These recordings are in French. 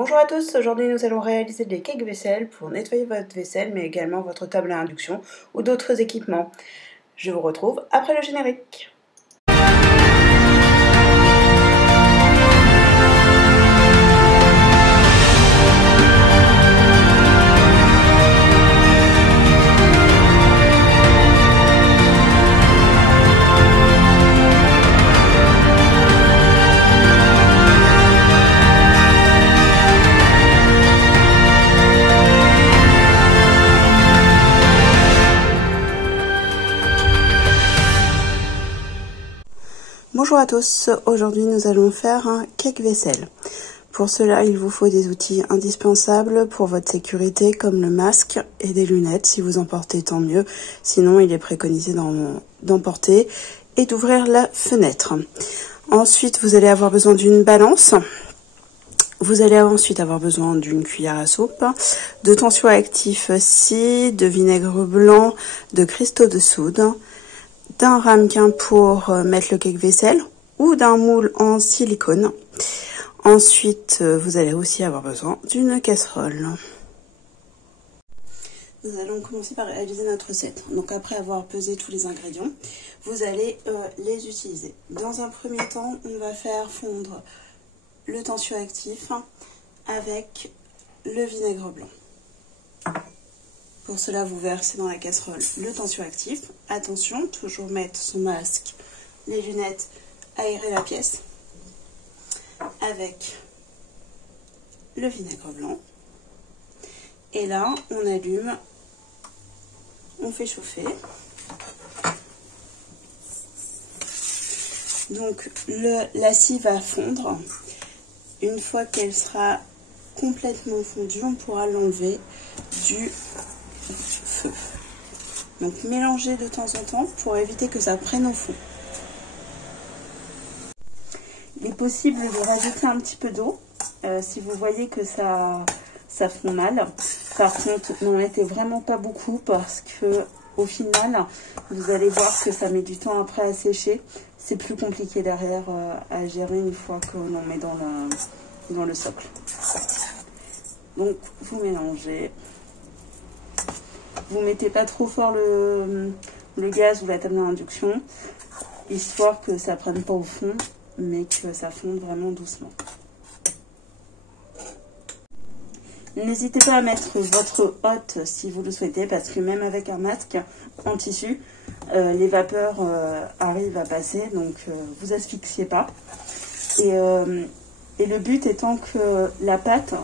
Bonjour à tous, aujourd'hui nous allons réaliser des cakes vaisselle pour nettoyer votre vaisselle mais également votre table à induction ou d'autres équipements. Je vous retrouve après le générique. Bonjour à tous, aujourd'hui nous allons faire un cake vaisselle. Pour cela, il vous faut des outils indispensables pour votre sécurité comme le masque et des lunettes. Si vous en portez, tant mieux. Sinon, il est préconisé d'en porter et d'ouvrir la fenêtre. Ensuite, vous allez avoir besoin d'une balance. Vous allez ensuite avoir besoin d'une cuillère à soupe, de tensioactif scie, de vinaigre blanc, de cristaux de soude, d'un ramequin pour mettre le cake vaisselle ou d'un moule en silicone. Ensuite, vous allez aussi avoir besoin d'une casserole. Nous allons commencer par réaliser notre recette. Donc après avoir pesé tous les ingrédients, vous allez les utiliser. Dans un premier temps, on va faire fondre le tensioactif avec le vinaigre blanc. Pour cela, vous versez dans la casserole le tensioactif. Attention, toujours mettre son masque, les lunettes, aérer la pièce avec le vinaigre blanc. Et là, on allume, on fait chauffer. Donc, la scie va fondre. Une fois qu'elle sera complètement fondue, on pourra l'enlever du feu. Donc mélangez de temps en temps pour éviter que ça prenne au fond. Il est possible de rajouter un petit peu d'eau si vous voyez que ça fond mal. Par contre, n'en mettez vraiment pas beaucoup parce que au final, vous allez voir que ça met du temps après à sécher. C'est plus compliqué derrière à gérer une fois qu'on en met dans le socle. Donc vous mélangez. Vous mettez pas trop fort le gaz ou la table d'induction, histoire que ça prenne pas au fond, mais que ça fonde vraiment doucement. N'hésitez pas à mettre votre hotte si vous le souhaitez, parce que même avec un masque en tissu, les vapeurs arrivent à passer, donc vous asphyxiez pas. Et le but étant que la pâte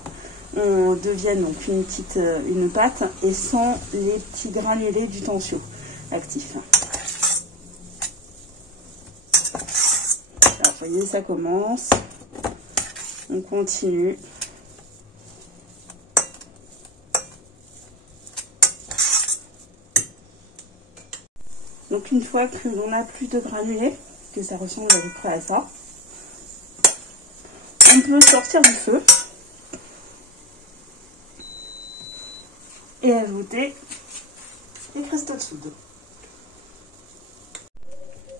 on devienne donc une pâte et sans les petits granulés du tensio actif. Alors, vous voyez, ça commence. On continue. Donc une fois que l'on n'a plus de granulés, que ça ressemble à peu près à ça, on peut sortir du feu et ajouter les cristaux de soude.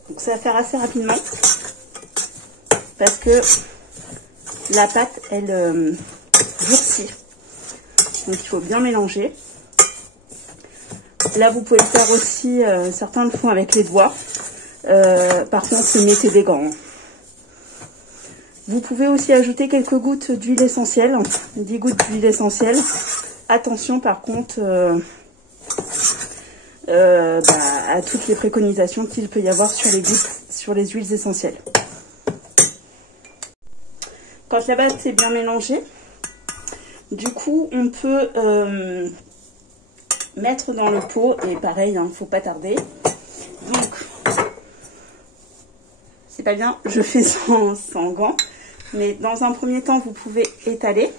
Donc ça va faire assez rapidement parce que la pâte elle durcit. Donc il faut bien mélanger. Là vous pouvez le faire aussi, certains le font avec les doigts. Par contre mettez des gants. Vous pouvez aussi ajouter quelques gouttes d'huile essentielle, 10 gouttes d'huile essentielle. Attention par contre à toutes les préconisations qu'il peut y avoir sur les huiles essentielles. Quand la pâte est bien mélangée, du coup on peut mettre dans le pot, et pareil, hein, faut pas tarder. Donc c'est pas bien, je fais sans gants, mais dans un premier temps vous pouvez étaler.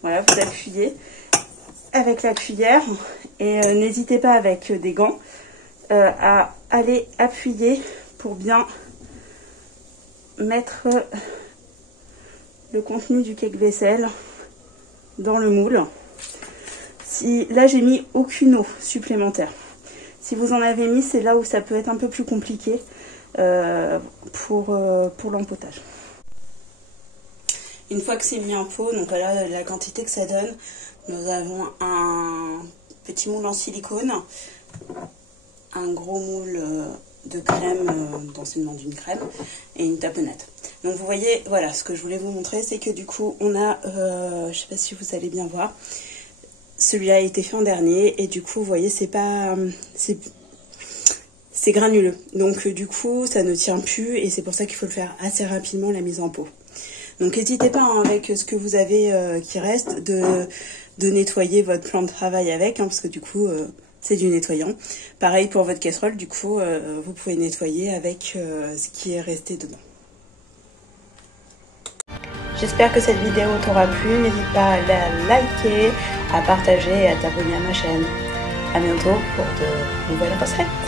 Voilà, vous appuyez avec la cuillère et n'hésitez pas avec des gants à aller appuyer pour bien mettre le contenu du cake vaisselle dans le moule. Là, j'ai mis aucune eau supplémentaire. Si vous en avez mis, c'est là où ça peut être un peu plus compliqué pour l'empotage. Une fois que c'est mis en pot, donc voilà la quantité que ça donne. Nous avons un petit moule en silicone, un gros moule de crème, d'enseignement d'une crème, et une tapenade. Donc vous voyez, voilà, ce que je voulais vous montrer, c'est que du coup, on a, je sais pas si vous allez bien voir, celui-là a été fait en dernier, et du coup, vous voyez, c'est pas, c'est granuleux. Donc du coup, ça ne tient plus, et c'est pour ça qu'il faut le faire assez rapidement, la mise en pot. Donc n'hésitez pas, hein, avec ce que vous avez qui reste, de nettoyer votre plan de travail avec, hein, parce que du coup, c'est du nettoyant. Pareil pour votre casserole, du coup, vous pouvez nettoyer avec ce qui est resté dedans. J'espère que cette vidéo t'aura plu. N'hésite pas à la liker, à partager et à t'abonner à ma chaîne. À bientôt pour de nouvelles recettes.